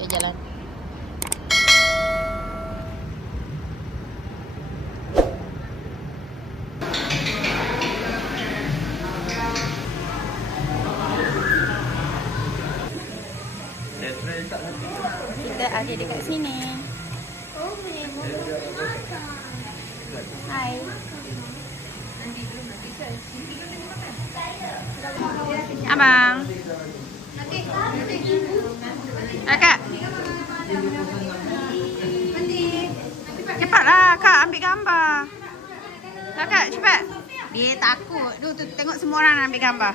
Okay, jalan. Kita ada dekat sini. Hai. Abang. Kakak. Cepatlah Kak ambil gambar. Kakak cepat. Dia takut. Tu tengok semua orang nak ambil gambar.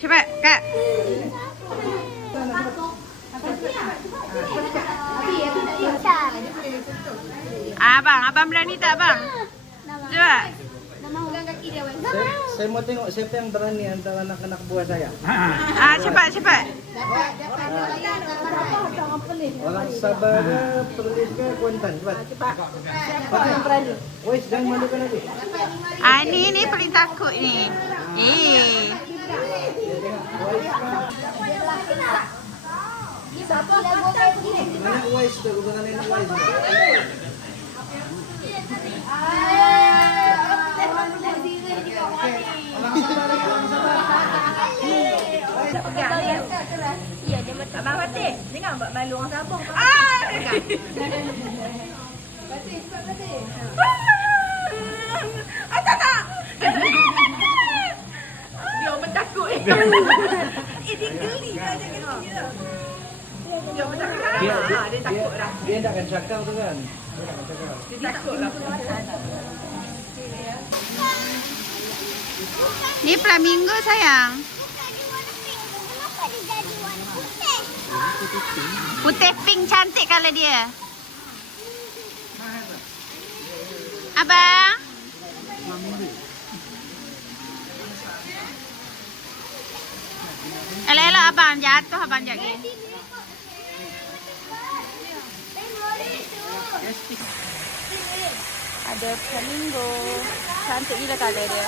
Cepat Kak. Abang berani tak bang? Cepat. Saya mau tengok siapa yang berani antara anak-anak buah saya. Cepat. Orang Sabara, Perlis ke Kuantan, cepat. Siapa yang berani? Wais, jangan malukan lagi. Ini paling takut ni. Mana Wais tu? Bukan anak Wais. Ya, dia mati. Abang Fatih, dengar buat malu orang Sabah. Tak. Dia orang takut. Dia geli saja gitu. Dia orang takut. Dia takut dah. Dia tak akan cakap tu kan? Dia takut lah. Ni flamingo sayang. Putih pink cantik kalau dia. Abang. Elok-elok abang jatuh abang jagi. Ada flamingo. Cantik gila color dia.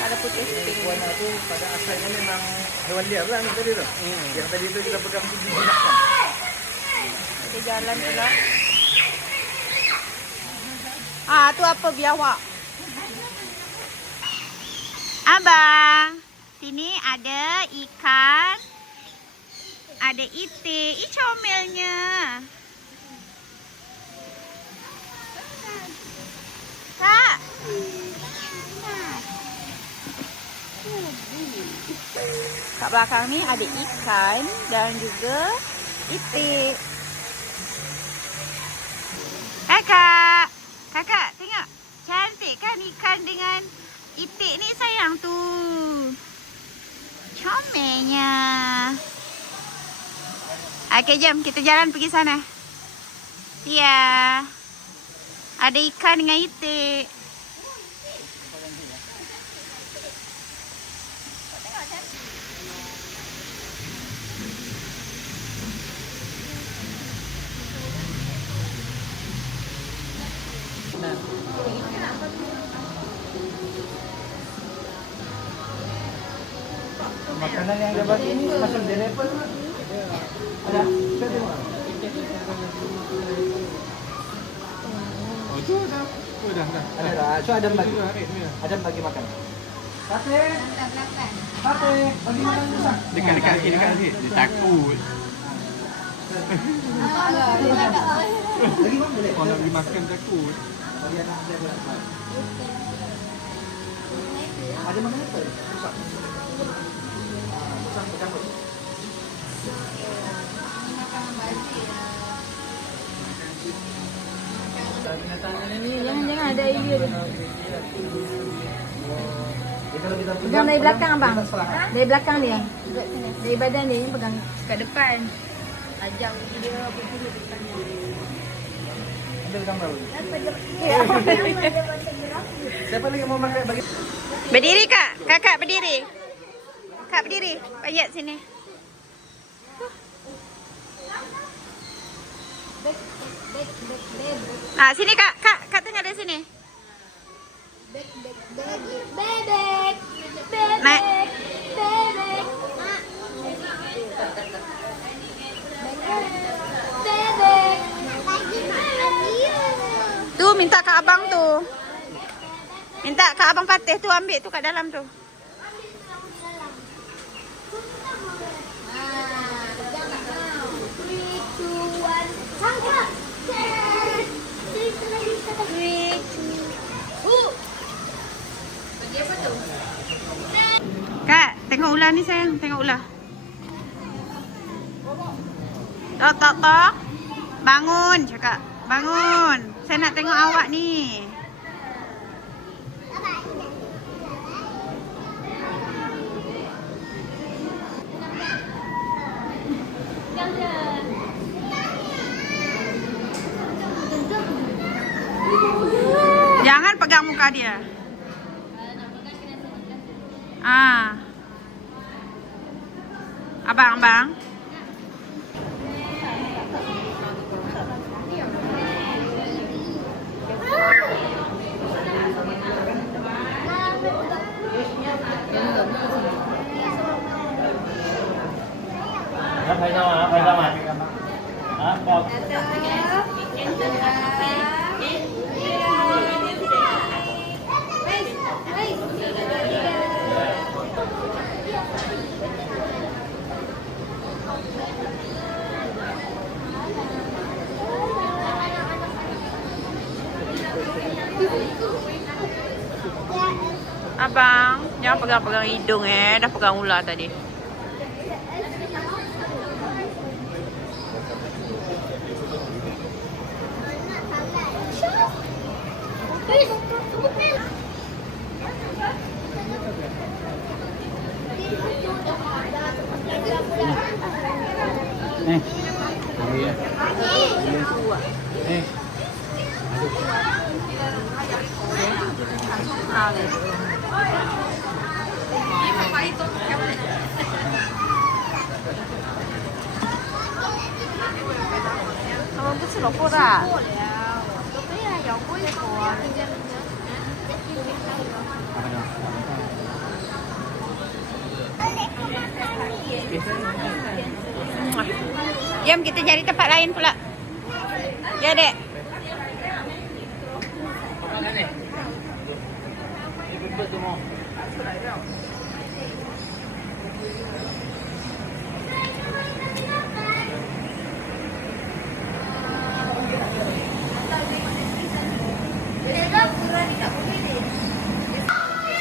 Color putih pink. Warna tu pada asalnya memang hewan liar lah ni tadi tu. Yang tadi tu kita pegang tu dijinakkan. Kita jalan pula. Tu apa biawak? Abang, sini ada ikan. Ada itik. Comelnya. Kak. Kat belakang ni ada ikan dan juga itik. Kakak tengok. Cantik kan ikan dengan itik ni sayang tu. Comelnya. Okey, jom kita jalan pergi sana. Ya. Ada ikan dengan itik. Makanan yang dapat ini macam dereper. Ada? Saya tengok. Oh, tu dah. Oh, dah. Ada dah. So Adam bagi. Adam bagi makan. Sate. Bagi makan susah. Dekat lagi. Dia takut. Lagi mana boleh? Kalau bagi makan takut. Bagi anak saya boleh. Ada makan apa? Susah. Susah bercampur. Jangan ada idea dia. Kalau kita Pegang dari belakang abang. Dari belakang dia. Dari badan dia ni pegang kat depan. Ajak dia berdiri depan dia. ambil gambar. Siapa lagi mau makan bagi? Berdiri Kak. Kakak berdiri. Kak berdiri. Ayat sini. Sini Kak. Kak tengah dari sini. Naik. Minta ke abang tu. Minta ke abang Patih tu ambil tu kat dalam tu. Kak, tengok ular ni sayang, tengok ular. Tok tok tok. Bangun cakap. Bangun. Saya nak tengok awak ni. Jangan pegang muka dia. Abang, abang. Phải đâu mà? Phải đâu mà? Hả? Con. Abang, jangan pegang-pegang hidung dah pegang ular tadi. Nih. Nih. Jom kita cari tempat lain pula. Ya, Dek.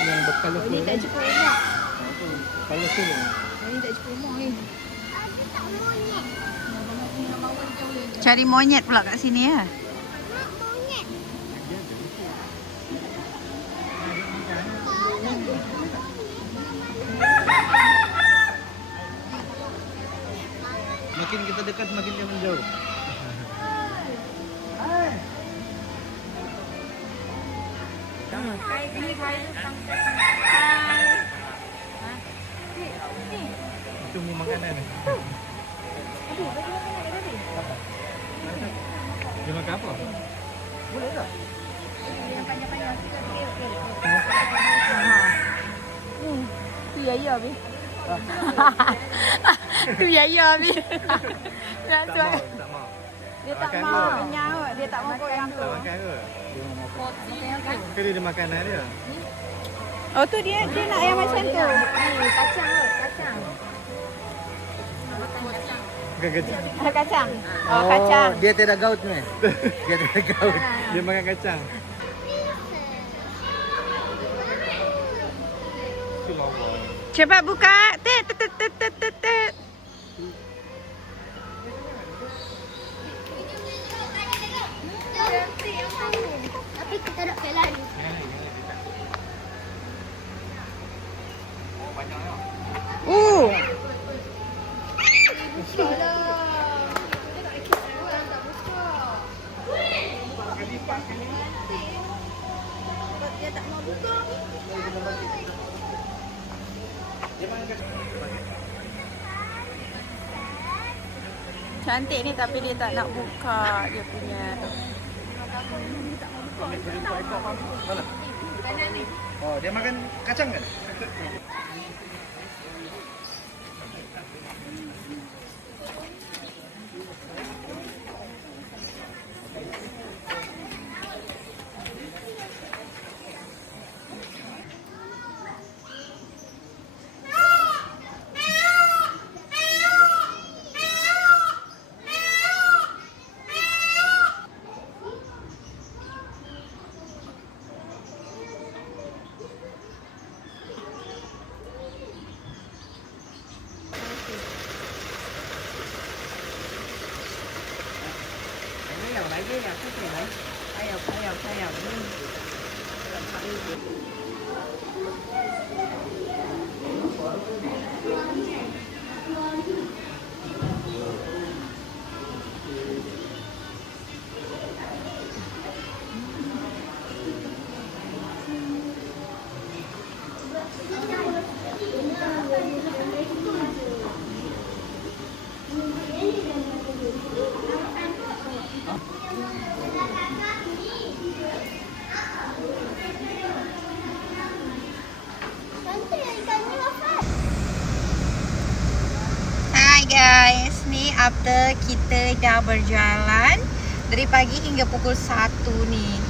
Yang berkala Ini tak cukup rumah. Kalau tu. Ini tak cukup rumah ni. Cari monyet pula kat sini ya. Makin kita dekat makin dia menjauh. Tunggu makanan. Dia makan apa? Boleh tak? Tu ya ya Abi. Tu ya ya Abi. Tak mau, tak mau. Dia tak Makan mau. ke? Kenyang kot. Dia tak mau kot yang tu. Tak makan ke? Ke dia ada makanan dia? Oh tu dia nak yang macam tu. Ni kacang kot. Kacang. Bukan kacang. Ada kacang. Oh kacang. Dia tidak gaut ni. Dia tidak gaut. Dia makan kacang. Tu lawa. Cepat buka. Tet tet tet tet tet tet. Tapi kita nak jalan. Oh, banyak tau. Dia tak mau buka. Cantik ni tapi dia tak nak buka dia punya. Oh, dia makan kacang kan? bagi aku sini. Sayap. Cantik ikannya wafat. Hai guys, ni after kita dah berjalan dari pagi hingga pukul 1 ni.